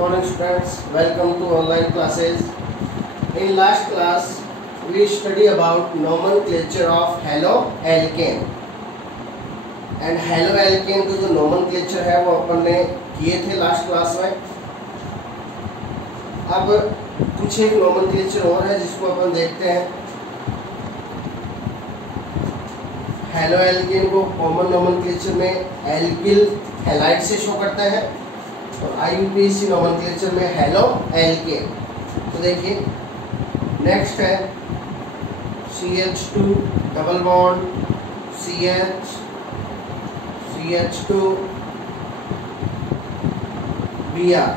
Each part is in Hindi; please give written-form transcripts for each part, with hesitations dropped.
morning students, welcome to online classes. In last class we study about nomenclature of haloalkane and haloalkane का जो nomenclature है वो अपन ने किए थे लास्ट क्लास में। अब कुछ एक nomenclature और है जिसको अपन देखते हैं। हेलोएल्केन को कॉमन नोमेनक्लेचर में एल्किल हैलाइड से शो करता है और आईयूपीएसी नोमेनक्लेचर में हेलोएल्केन। तो देखिए नेक्स्ट है CH2 double bond CH CH2 Br।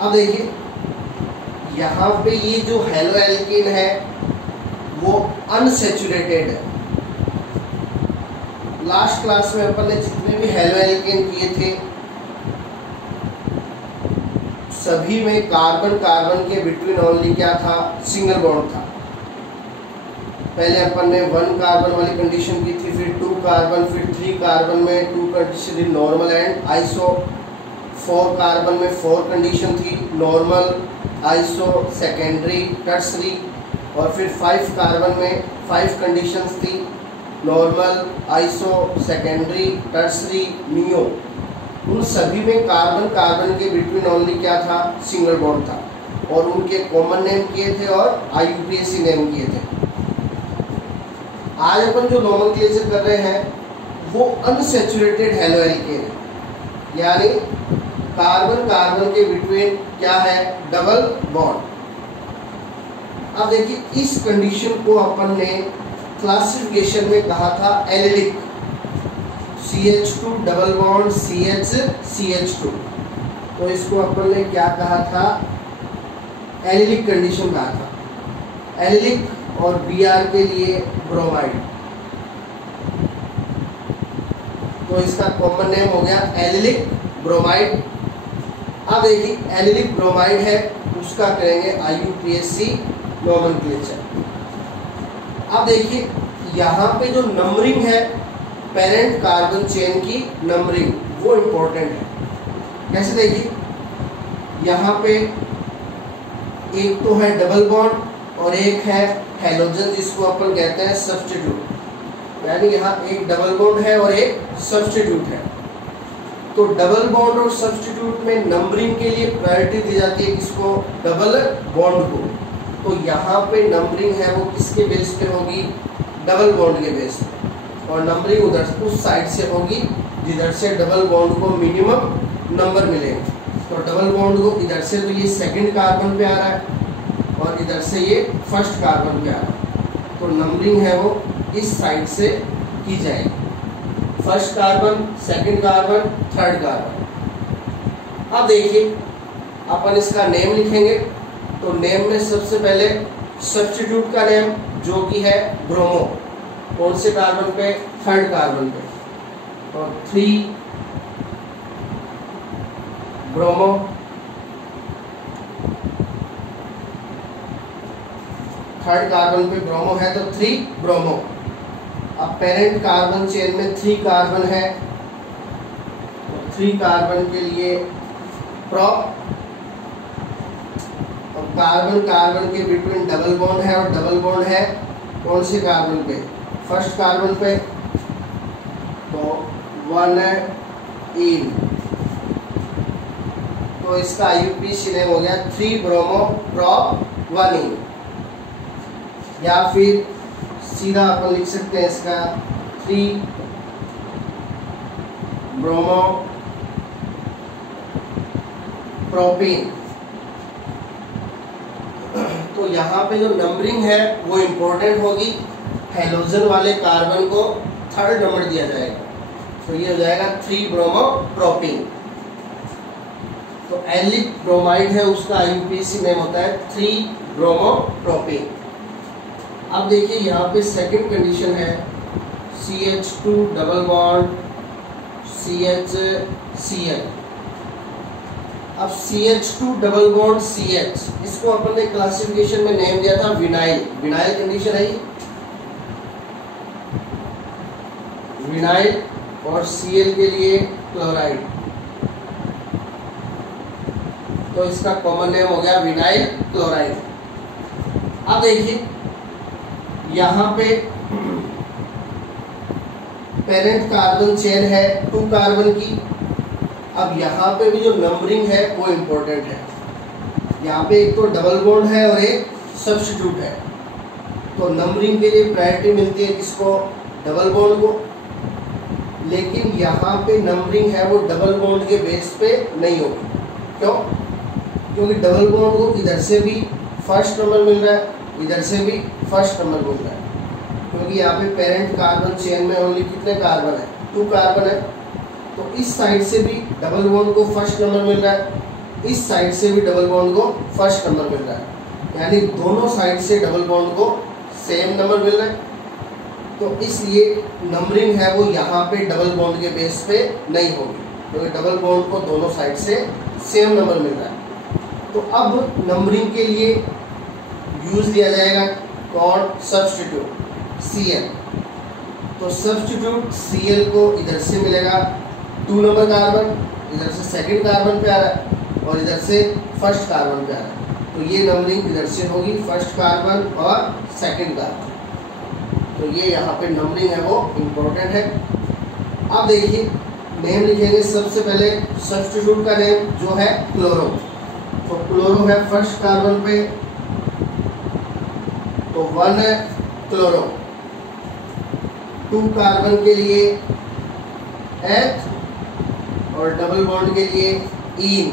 अब देखिए यहाँ पे ये जो हेलोएल्केन है वो अनसैचुरेटेड है। लास्ट क्लास में अपन ने जितने भी हेलोएल्केन किए थे सभी में कार्बन कार्बन के बिटवीन ओनली क्या था, सिंगल बॉन्ड था। पहले अपन ने 1 कार्बन वाली कंडीशन की थी, फिर 2 कार्बन, फिर 3 कार्बन में 2 कंडीशन थी, नॉर्मल एंड आइसो। 4 कार्बन में 4 कंडीशन थी, नॉर्मल, आइसो, सेकेंडरी, टर्सरी। और फिर 5 कार्बन में 5 कंडीशंस थी, normal, iso, secondary, tertiary, neo. उन सभी में कार्बन कार्बन के बिटवीन ओनली क्या था, सिंगल बॉन्ड था और उनके कॉमन नेम किए थे और आईयूपीएसी नेम किए थे। आज अपन जो नोमेनक्लेचर कर रहे हैं वो अनसैचुरेटेड हेलोएल्केन है, यानी कार्बन कार्बन के बिटवीन क्या है, डबल बॉन्ड। अब देखिए इस कंडीशन को अपन ने क्लासिफिकेशन में कहा था allylic, CH2 double bond CH2। तो इसको अपन ने क्या कहा था, एलिलिक कंडीशन कहा था। एलिलिक और Br के लिए ब्रोमाइड, तो इसका कॉमन नेम हो गया एलिलिक ब्रोमाइड। अब देखिए एलिलिक ब्रोमाइड है, उसका करेंगे आईयूपीएसी नोमेनक्लेचर। अब देखिए यहाँ पे जो नंबरिंग है पेरेंट कार्बन चेन की नंबरिंग वो इम्पोर्टेंट है। कैसे देखिए यहाँ पे एक तो है डबल बॉन्ड और एक है हैलोजन जिसको अपन कहते हैं सब्स्टिट्यूट, यानी यहाँ एक डबल बॉन्ड है और एक सब्स्टिट्यूट है। तो डबल बॉन्ड और सब्स्टिट्यूट में नंबरिंग के लिए प्रायोरिटी दी जाती है किसको, डबल बॉन्ड को। तो यहाँ पे नंबरिंग है वो किसके बेस पे होगी, डबल बॉन्ड के बेस पे, और नंबरिंग उधर उस साइड से होगी जिधर से डबल बॉन्ड को मिनिमम नंबर मिलेगा। तो डबल बॉन्ड को इधर से तो ये सेकंड कार्बन पे आ रहा है और इधर से ये फर्स्ट कार्बन पे आ रहा है, तो नंबरिंग है वो इस साइड से की जाएगी, first carbon, second carbon, third carbon. अब देखिए अपन इसका नेम लिखेंगे, तो नेम में सबसे पहले सब्स्टिट्यूट का नेम जो कि है ब्रोमो, कौन से कार्बन पे, थर्ड कार्बन पे, और 3 ब्रोमो। थर्ड कार्बन पे ब्रोमो है तो 3 ब्रोमो। अब पेरेंट कार्बन चेन में 3 कार्बन है तो 3 कार्बन के लिए प्रोप। और कार्बन कार्बन के बिटवीन डबल बॉन्ड है और डबल बॉन्ड है कौन से कार्बन पे, फर्स्ट कार्बन पे, तो 1 इन। तो इसका आईयूपीएसी नेम हो गया 3 ब्रोमो प्रोप 1 इन। या फिर सीधा अपन लिख सकते हैं इसका 3 ब्रोमो प्रोपीन। तो यहाँ पे जो नंबरिंग है वो इम्पोर्टेंट होगी, हैलोजन वाले कार्बन को थर्ड नंबर दिया जाएगा, तो ये हो जाएगा 3 ब्रोमो प्रोपीन। तो एलिक ब्रोमाइड है उसका आईयूपीएसी नेम होता है 3 ब्रोमो प्रोपीन। अब देखिए यहाँ पे सेकंड कंडीशन है CH2 डबल बॉन्ड CHCl। अब CH2 डबल बॉन्ड CH, इसको अपन ने क्लासिफिकेशन में नेम दिया था विनाइल। विनाइल कंडीशन है, विनाइल और Cl के लिए क्लोराइड। तो इसका कॉमन नेम हो गया विनाइल क्लोराइड। अब देखिए यहाँ पे पेरेंट कार्बन चेन है 2 कार्बन की। अब यहाँ पे भी जो नंबरिंग है वो इम्पोर्टेंट है। यहाँ पे एक तो डबल बॉन्ड है और एक सब्स्टिट्यूट है, तो नंबरिंग के लिए प्रायोरिटी मिलती है किसको? डबल बॉन्ड को। लेकिन यहाँ पे नंबरिंग है वो डबल बॉन्ड के बेस पे नहीं होगी। क्यों? क्योंकि डबल बॉन्ड को इधर से भी फर्स्ट नंबर मिल रहा है, इधर से भी फर्स्ट नंबर मिल रहा है, क्योंकि यहाँ पे पेरेंट कार्बन चेन में ओनली कितने कार्बन है? 2 कार्बन है। तो इस साइड से भी डबल बॉन्ड को फर्स्ट नंबर मिल रहा है, इस साइड से भी डबल बॉन्ड को फर्स्ट नंबर मिल रहा है, यानी दोनों साइड से डबल बॉन्ड को सेम नंबर मिल रहा है। तो इसलिए नंबरिंग है वो यहाँ पे डबल बॉन्ड के बेस पे नहीं होगी, क्योंकि डबल बॉन्ड को दोनों साइड से सेम नंबर मिल रहा है। तो अब नंबरिंग के लिए यूज लिया जाएगा कौन? Substitute Cl। तो सब्स्टिट्यूट Cl को इधर से मिलेगा 2 नंबर कार्बन, इधर से सेकंड कार्बन पे आ रहा है और इधर से फर्स्ट कार्बन पे आ रहा है, तो ये नंबरिंग इधर से होगी फर्स्ट कार्बन और सेकंड कार्बन। तो ये यहाँ पे नंबरिंग है वो इम्पोर्टेंट है। अब देखिए नेम लिखेंगे। सबसे पहले सब्स्टिट्यूट का नेम जो है क्लोरो, तो क्लोरो है फर्स्ट कार्बन पे, तो 1 है क्लोरो। 2 कार्बन के लिए एथ और डबल बॉन्ड के लिए इन,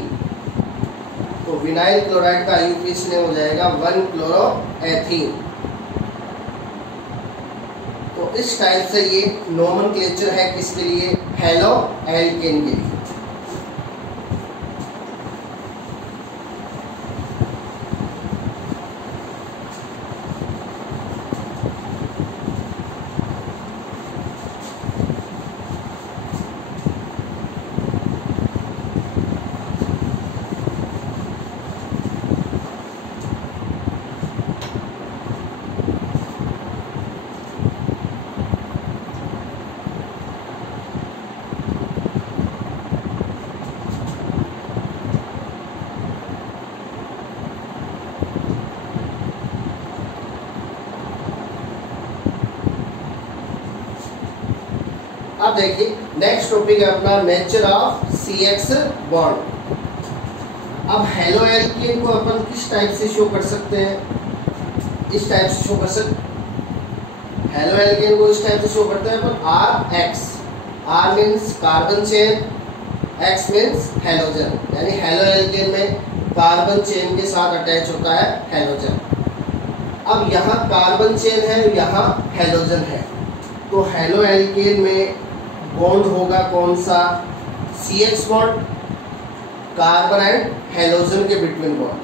तो विनाइल क्लोराइड का आईयूपीएसी नेम हो जाएगा 1 क्लोरो एथीन। तो इस टाइप से ये नोमेनक्लेचर है किसके लिए? हैलो एल्केन के लिए। अब देखिए नेक्स्ट टॉपिक है अपना नेचर ऑफ CX बॉन्ड। अब हेलो एल्केन को अपन किस टाइप से शो कर सकते हैं? इस टाइप से शो कर सकते। हेलो एल्केन को इस टाइप से शो करते हैं अपन RX। R means carbon chain, X means halogen, यानी हेलो एल्केन में कार्बन चेन के साथ अटैच होता है हेलोजन। अब यहाँ कार्बन चेन है, यहाँ हेलोजन है, तो हेलो एल्केन में बॉन्ड होगा कौन सा? CX bond, carbon and halogen के बिटवीन बॉन्ड।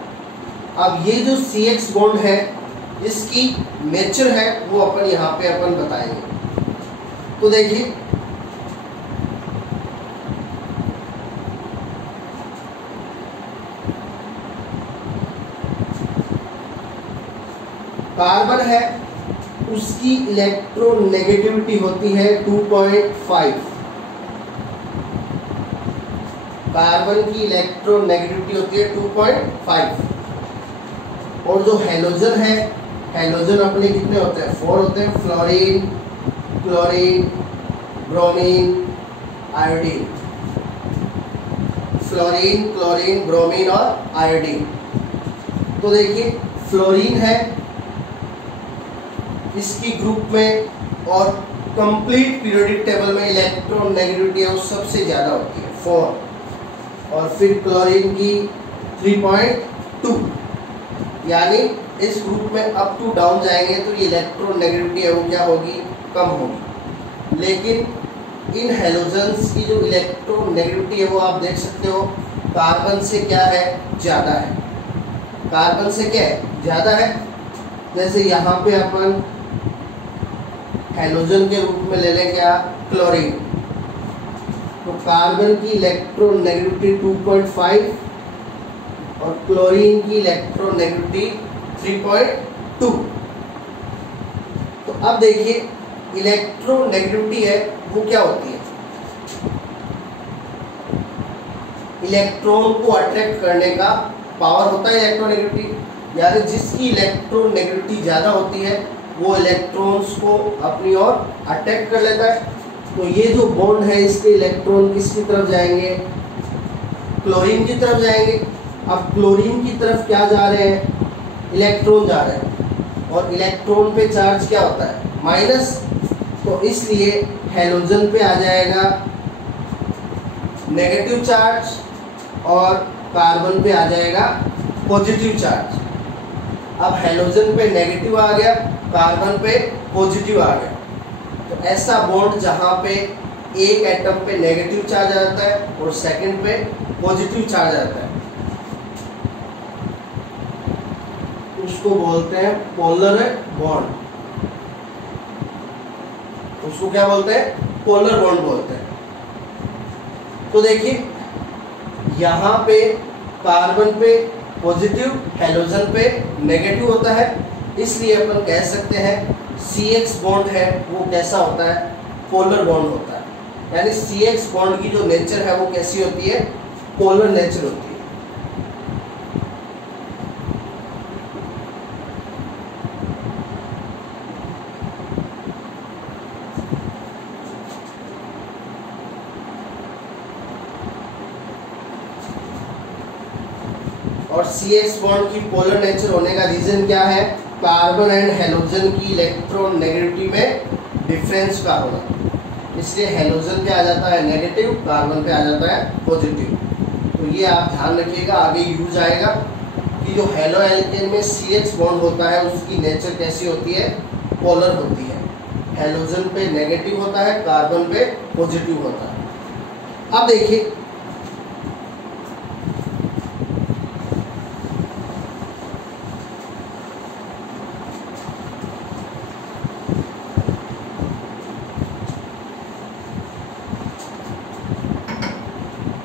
अब ये जो CX बॉन्ड है इसकी नेचर है वो अपन यहाँ पे अपन बताएंगे। तो देखिए कार्बन है उसकी इलेक्ट्रोनेगेटिविटी होती है 2.5। कार्बन की इलेक्ट्रोनेगेटिविटी होती है 2.5। और जो हेलोजन है, हेलोजन अपने कितने होते हैं? 4 होते हैं। Fluorine, chlorine, bromine, iodine. Fluorine, chlorine, bromine और आयोडीन। तो देखिए फ्लोरीन है इसकी ग्रुप में और कंप्लीट पीरियोडिक टेबल में इलेक्ट्रोनेगेटिविटी है वो सबसे ज़्यादा होती है 4। और फिर क्लोरीन की 3.2, यानी इस ग्रुप में अप टू डाउन जाएंगे तो ये इलेक्ट्रोनेगेटिविटी है वो क्या होगी? कम होगी। लेकिन इन हेलोजन्स की जो इलेक्ट्रोनेगेटिविटी है वो आप देख सकते हो कार्बन से क्या है? ज़्यादा है। कार्बन से क्या है? ज़्यादा है। जैसे यहाँ पे अपन हेलोजन के रूप में ले लें क्या? क्लोरीन। तो कार्बन की इलेक्ट्रोनेगेटिविटी 2.5 और क्लोरीन की इलेक्ट्रोनेगेटिविटी 3.2। तो अब देखिए इलेक्ट्रोनेगेटिविटी है वो क्या होती है? इलेक्ट्रॉन को अट्रैक्ट करने का पावर होता है इलेक्ट्रोनेगेटिविटी, यानी जिसकी इलेक्ट्रोनेगेटिविटी ज़्यादा होती है वो इलेक्ट्रॉन्स को अपनी ओर अट्रैक्ट कर लेता है। तो ये जो बॉन्ड है इसके इलेक्ट्रॉन किसकी तरफ जाएंगे, क्लोरीन की तरफ जाएंगे। अब क्लोरीन की तरफ क्या जा रहे हैं, इलेक्ट्रॉन जा रहे हैं, और इलेक्ट्रॉन पे चार्ज क्या होता है, माइनस। तो इसलिए हैलोजन पे आ जाएगा नेगेटिव चार्ज और कार्बन पे आ जाएगा पॉजिटिव चार्ज। अब हैलोजन पे नेगेटिव आ गया, कार्बन पे पॉजिटिव आ गया। तो ऐसा बॉन्ड जहां पे एक एटम पे नेगेटिव चार्ज आ जाता है और सेकंड पे पॉजिटिव चार्ज आता है, उसको बोलते हैं पोलर बॉन्ड। उसको क्या बोलते हैं, पोलर बॉन्ड बोलते हैं। तो देखिए यहाँ पे कार्बन पे पॉजिटिव, हैलोजन पे नेगेटिव होता है, इसलिए अपन कह सकते हैं CX बॉन्ड है वो कैसा होता है, पोलर बॉन्ड होता है। यानी CX बॉन्ड की जो नेचर है वो कैसी होती है, पोलर नेचर होती है। और CX बॉन्ड की पोलर नेचर होने का रीजन क्या है, कार्बन एंड हैलोजन की इलेक्ट्रॉन नेगेटिविटी में डिफरेंस का होना। इसलिए हैलोजन पे आ जाता है नेगेटिव, कार्बन पे आ जाता है पॉजिटिव। तो ये आप ध्यान रखिएगा, आगे यूज आएगा कि जो हेलो एल्केन में CH बॉन्ड होता है उसकी नेचर कैसी होती है, पोलर होती है। हैलोजन पे नेगेटिव होता है, कार्बन पे पॉजिटिव होता है। अब देखिए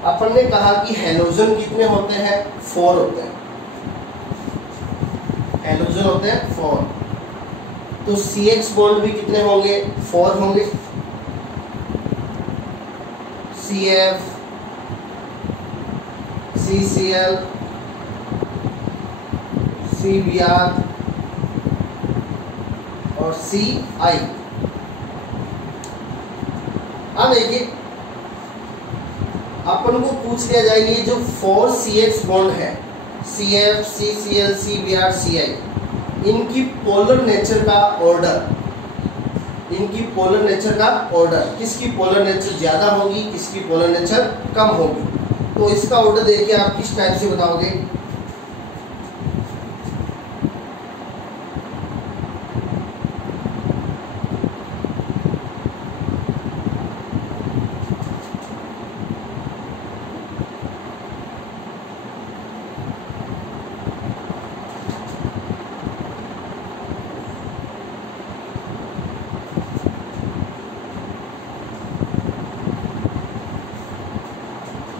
अपन ने कहा कि हैलोजन कितने होते हैं, 4 होते हैं। हैलोजन होते हैं 4, तो CX बॉन्ड भी कितने होंगे, 4 होंगे। CF, CCl, CBr और CI। अब देखिए अपन को पूछ लिया जाए ये जो 4 CX बॉन्ड है, CF, CCl, CBr, CI, इनकी पोलर नेचर का ऑर्डर, इनकी पोलर नेचर का ऑर्डर, किसकी पोलर नेचर ज्यादा होगी, किसकी पोलर नेचर कम होगी। तो इसका ऑर्डर देखिए आप किस टाइप से बताओगे।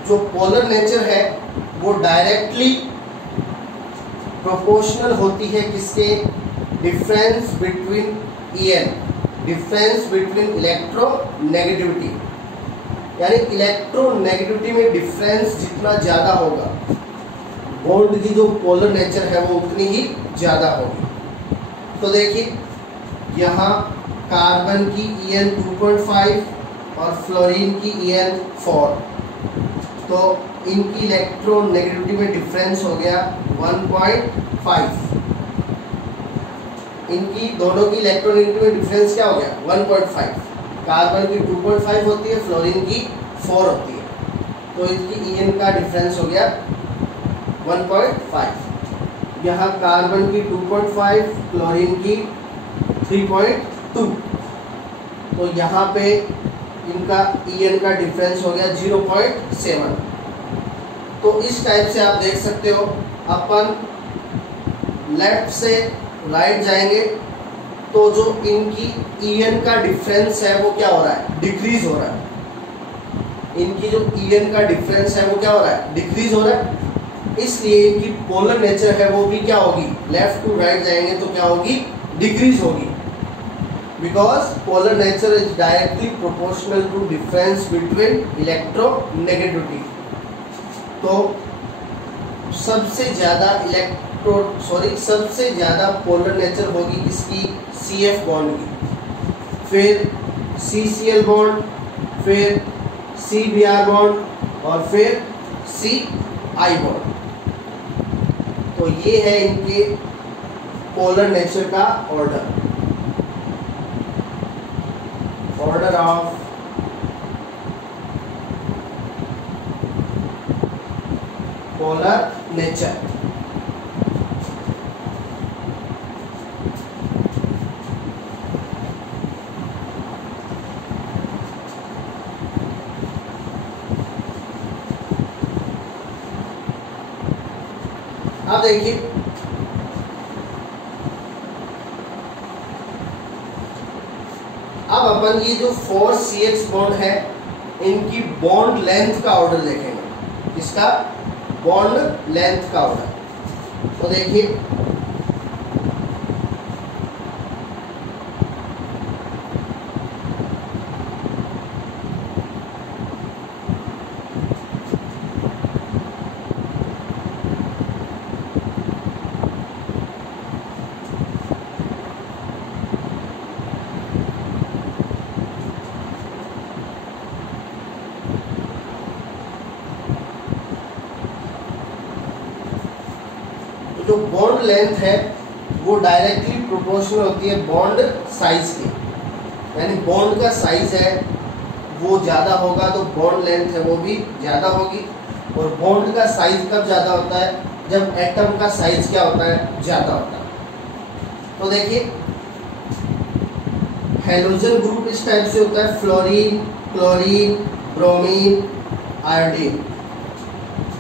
जो पोलर नेचर है वो डायरेक्टली प्रोपोर्शनल होती है किसके, difference between EN, difference between electronegativity. यानी इलेक्ट्रोनेगेटिविटी में डिफरेंस जितना ज्यादा होगा बॉन्ड की जो पोलर नेचर है वो उतनी ही ज्यादा होगी। तो देखिए यहाँ कार्बन की EN 2.5 और फ्लोरीन की EN 4, तो इनकी इलेक्ट्रोनेगेटिविटी में डिफरेंस हो गया 1.5। इनकी दोनों की इलेक्ट्रोनेगेटिविटी में डिफरेंस क्या हो गया, 1.5। कार्बन की 2.5 होती है, फ्लोरीन की 4 होती है, तो इनकी EN का डिफरेंस हो गया 1.5। यहाँ कार्बन की 2.5, फ्लोरीन की 3.2, तो यहाँ पे इनका EN का डिफरेंस हो गया 0.7। तो इस टाइप से आप देख सकते हो। अपन लेफ्ट से राइट जाएंगे तो जो इनकी EN का डिफरेंस है वो क्या हो रहा है, डिक्रीज हो रहा है। इनकी जो EN का डिफरेंस है वो क्या हो रहा है, डिक्रीज हो रहा है। इसलिए इनकी पोलर नेचर है वो भी क्या होगी, लेफ्ट टू राइट जाएंगे तो क्या होगी, डिक्रीज होगी। Because polar nature is directly proportional to difference between electronegativity. तो सबसे ज़्यादा पोलर नेचर होगी इसकी CF बॉन्ड की, फिर CCl बॉन्ड, फिर CBr बॉन्ड और फिर CI बॉन्ड। तो ये है इनके पोलर नेचर का ऑर्डर ऑफ पोलर नेचर। अब देखिए अब अपन ये जो 4 CH बॉन्ड है इनकी बॉन्ड लेंथ का ऑर्डर देखेंगे, इसका बॉन्ड लेंथ का ऑर्डर। तो देखिए जो बॉन्ड लेंथ है वो डायरेक्टली प्रोपोर्शनल होती है बॉन्ड साइज के, यानी बॉन्ड का साइज है वो ज़्यादा होगा तो बॉन्ड लेंथ है वो भी ज़्यादा होगी। और बॉन्ड का साइज कब ज़्यादा होता है, जब एटम का साइज क्या होता है, ज़्यादा होता है। तो देखिए हेलोजन ग्रुप इस टाइप से होता है, fluorine, chlorine, bromine, iodine,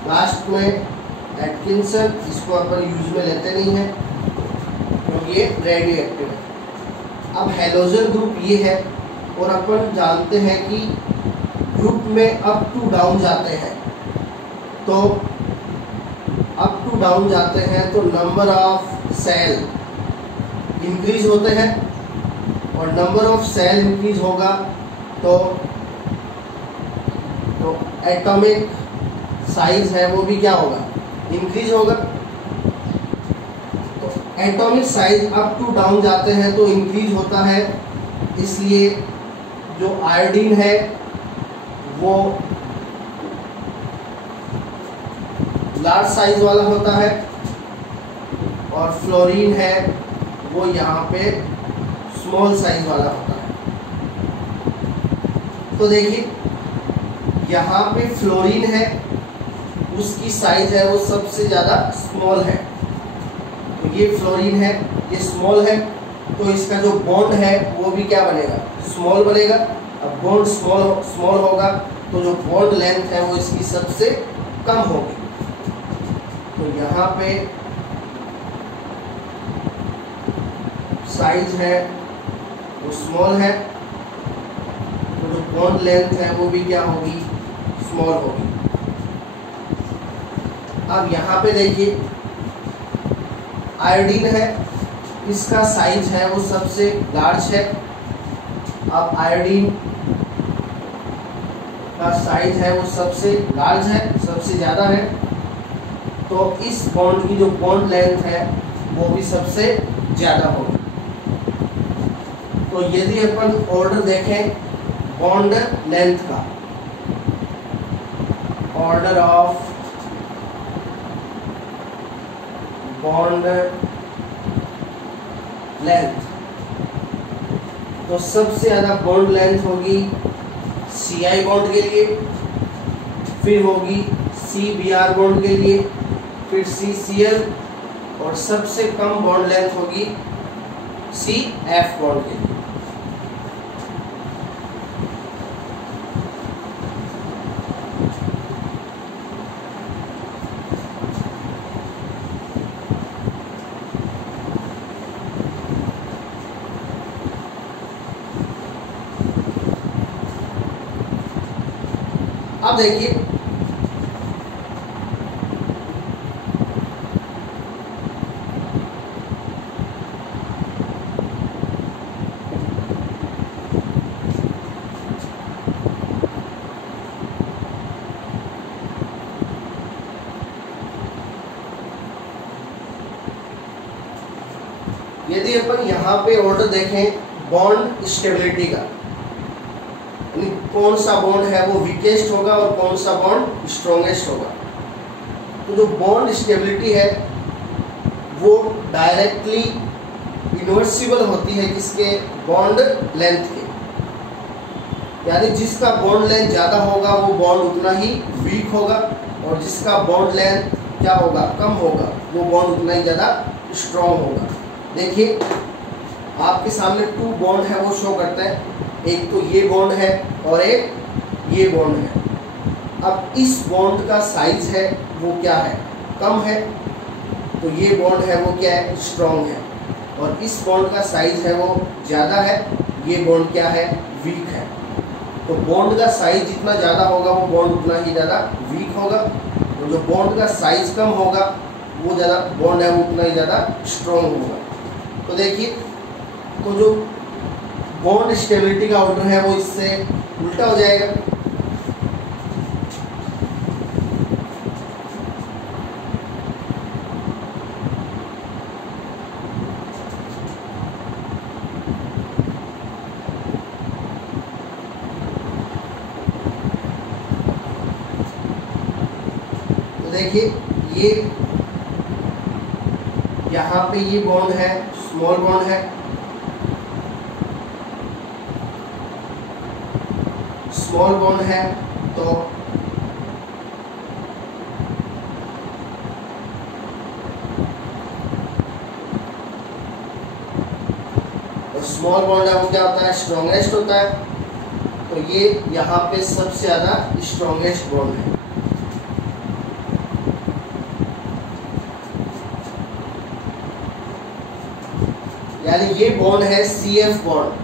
last में एटकिंसन। इसको अपन यूज में लेते नहीं है क्योंकि ये रेडियो एक्टिव है। अब हेलोजन ग्रुप ये है और अपन जानते हैं कि ग्रुप में अप टू डाउन जाते हैं, तो अप टू डाउन जाते हैं तो नंबर ऑफ सेल इंक्रीज होते हैं और नंबर ऑफ सेल इंक्रीज होगा तो एटॉमिक साइज है वो भी क्या होगा, इंक्रीज होगा। तो atomic size up to down जाते हैं तो इंक्रीज होता है, इसलिए जो आयोडीन है वो लार्ज साइज वाला होता है और फ्लोरीन है वो यहाँ पे स्मॉल साइज वाला होता है। तो देखिए यहाँ पे फ्लोरीन है, उसकी साइज है वो सबसे ज़्यादा स्मॉल है, तो ये फ्लोरीन है, ये स्मॉल है, तो इसका जो बॉन्ड है वो भी क्या बनेगा, स्मॉल बनेगा। अब बॉन्ड स्मॉल होगा तो जो बॉन्ड लेंथ है वो इसकी सबसे कम होगी। तो यहाँ पे साइज है वो स्मॉल है, तो जो बॉन्ड लेंथ है वो भी क्या होगी, स्मॉल होगी। अब यहाँ पे देखिए आयोडीन है, इसका साइज है वो सबसे लार्ज है। अब आयोडीन का साइज है वो सबसे लार्ज है, सबसे ज़्यादा है, तो इस बॉन्ड की जो बॉन्ड लेंथ है वो भी सबसे ज़्यादा होगी। तो यदि अपन ऑर्डर देखें बॉन्ड लेंथ का, ऑर्डर ऑफ बॉन्ड लेंथ, तो सबसे ज़्यादा बॉन्ड लेंथ होगी CI बॉन्ड के लिए, फिर होगी CBr बॉन्ड के लिए, फिर CCl और सबसे कम बॉन्ड लेंथ होगी CF बॉन्ड के लिए। अब देखिए यदि अपन यहाँ पे ऑर्डर देखें बॉन्ड स्टेबिलिटी का, यानी कौन सा बॉन्ड है वो वीकेस्ट होगा और कौन सा बॉन्ड स्ट्रॉन्गेस्ट होगा, तो जो बॉन्ड स्टेबिलिटी है वो डायरेक्टली इन्वर्सिबल होती है किसके, बॉन्ड लेंथ के। यानी जिसका बॉन्ड लेंथ ज़्यादा होगा वो बॉन्ड उतना ही वीक होगा, और जिसका बॉन्ड लेंथ क्या होगा, कम होगा, वो बॉन्ड उतना ही ज़्यादा स्ट्रॉन्ग होगा। देखिए आपके सामने 2 बॉन्ड है वो शो करता है, एक तो ये बॉन्ड है और एक ये बॉन्ड है। अब इस बॉन्ड का साइज है वो क्या है, कम है, तो ये बॉन्ड है वो क्या है, स्ट्रॉन्ग है, और इस बॉन्ड का साइज है वो ज़्यादा है, ये बॉन्ड क्या है, वीक है। तो बॉन्ड का साइज जितना ज़्यादा होगा वो बॉन्ड उतना ही ज़्यादा वीक होगा, और जो बॉन्ड का साइज कम होगा वो ज़्यादा बॉन्ड है वो उतना ही ज़्यादा स्ट्रॉन्ग होगा। तो देखिए, तो जो बॉन्ड स्टेबिलिटी का ऑर्डर है वो इससे उल्टा हो जाएगा। देखिए ये यहाँ पे ये बॉन्ड है, स्मॉल बॉन्ड है, स्मॉल बॉन्ड है, तो स्मॉल बॉन्ड है वो क्या होता है, स्ट्रॉन्गेस्ट होता है। तो ये यहाँ पे सबसे ज़्यादा स्ट्रॉन्गेस्ट बॉन्ड है। यानी ये बॉन्ड है CF बॉन्ड।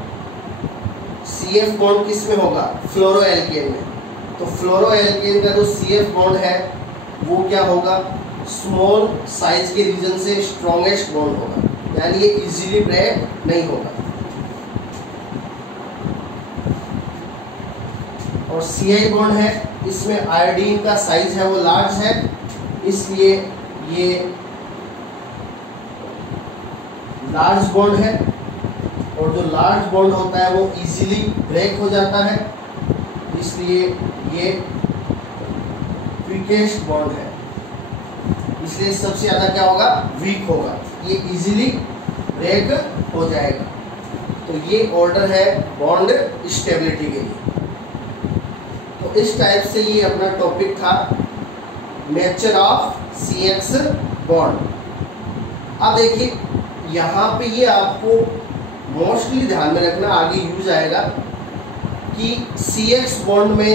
CF बॉन्ड किस में होगा, फ्लोरोएल्केन में। तो फ्लोरोएल्केन का जो CF बॉन्ड है वो क्या होगा, स्मॉल साइज के रीजन से स्ट्रॉन्गेस्ट बॉन्ड होगा, यानी ये इजीली ब्रेक नहीं होगा। और CI बॉन्ड है, इसमें आयोडीन का साइज है वो लार्ज है, इसलिए ये लार्ज बॉन्ड है, और जो लार्ज बॉन्ड होता है वो इजीली ब्रेक हो जाता है, इसलिए ये वीकेस्ट बॉन्ड है, इसलिए सबसे ज़्यादा क्या होगा, वीक होगा, ये इजीली ब्रेक हो जाएगा। तो ये ऑर्डर है बॉन्ड स्टेबिलिटी के लिए। तो इस टाइप से ये अपना टॉपिक था, नेचर ऑफ CX बॉन्ड। अब देखिए यहाँ पे ये आपको मोस्टली ध्यान में रखना, आगे यूज आएगा कि CX बॉन्ड में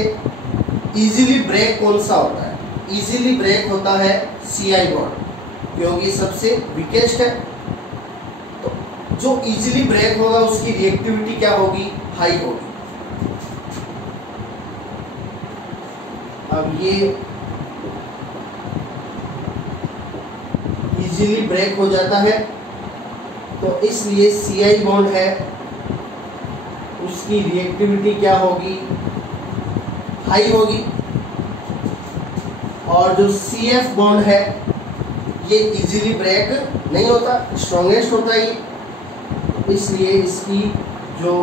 इजीली ब्रेक कौन सा होता है। इजीली ब्रेक होता है CI बॉन्ड, क्योंकि सबसे वीकेस्ट है। तो जो इजीली ब्रेक होगा उसकी रिएक्टिविटी क्या होगी, हाई होगी। अब ये इजीली ब्रेक हो जाता है, तो इसलिए CI बॉन्ड है उसकी रिएक्टिविटी क्या होगी, हाई होगी। और जो CF बॉन्ड है ये इजीली ब्रेक नहीं होता, स्ट्रॉन्गेस्ट होता है, इसलिए इसकी जो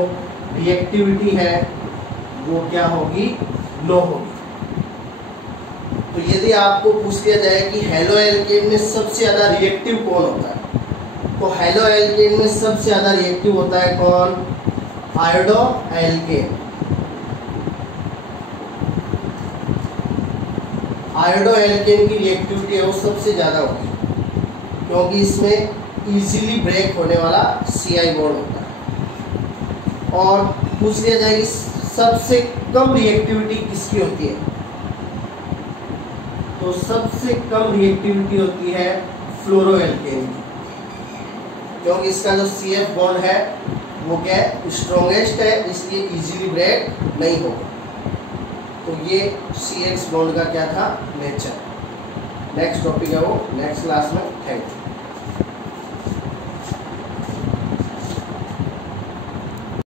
रिएक्टिविटी है वो क्या होगी, लो होगी। तो यदि आपको पूछ लिया जाए कि हेलो एल्केन में सबसे ज़्यादा रिएक्टिव कौन होता है, तो हेलो एल्केन में सबसे ज़्यादा रिएक्टिव होता है कौन, आयोडो एल्केन। आयोडो एल्केन की रिएक्टिविटी है वो सबसे ज़्यादा होगी, क्योंकि इसमें इजीली ब्रेक होने वाला CI बॉन्ड होता है। और पूछ लिया जाए कि सबसे कम रिएक्टिविटी किसकी होती है, तो सबसे कम रिएक्टिविटी होती है फ्लोरोएल्केन की, क्योंकि इसका जो CF बॉन्ड है वो क्या है, स्ट्रॉन्गेस्ट है, इसलिए इजीली ब्रेक नहीं होगा। तो ये CX बॉन्ड का क्या था, नेचर। नेक्स्ट टॉपिक है वो नेक्स्ट क्लास में। Thank you.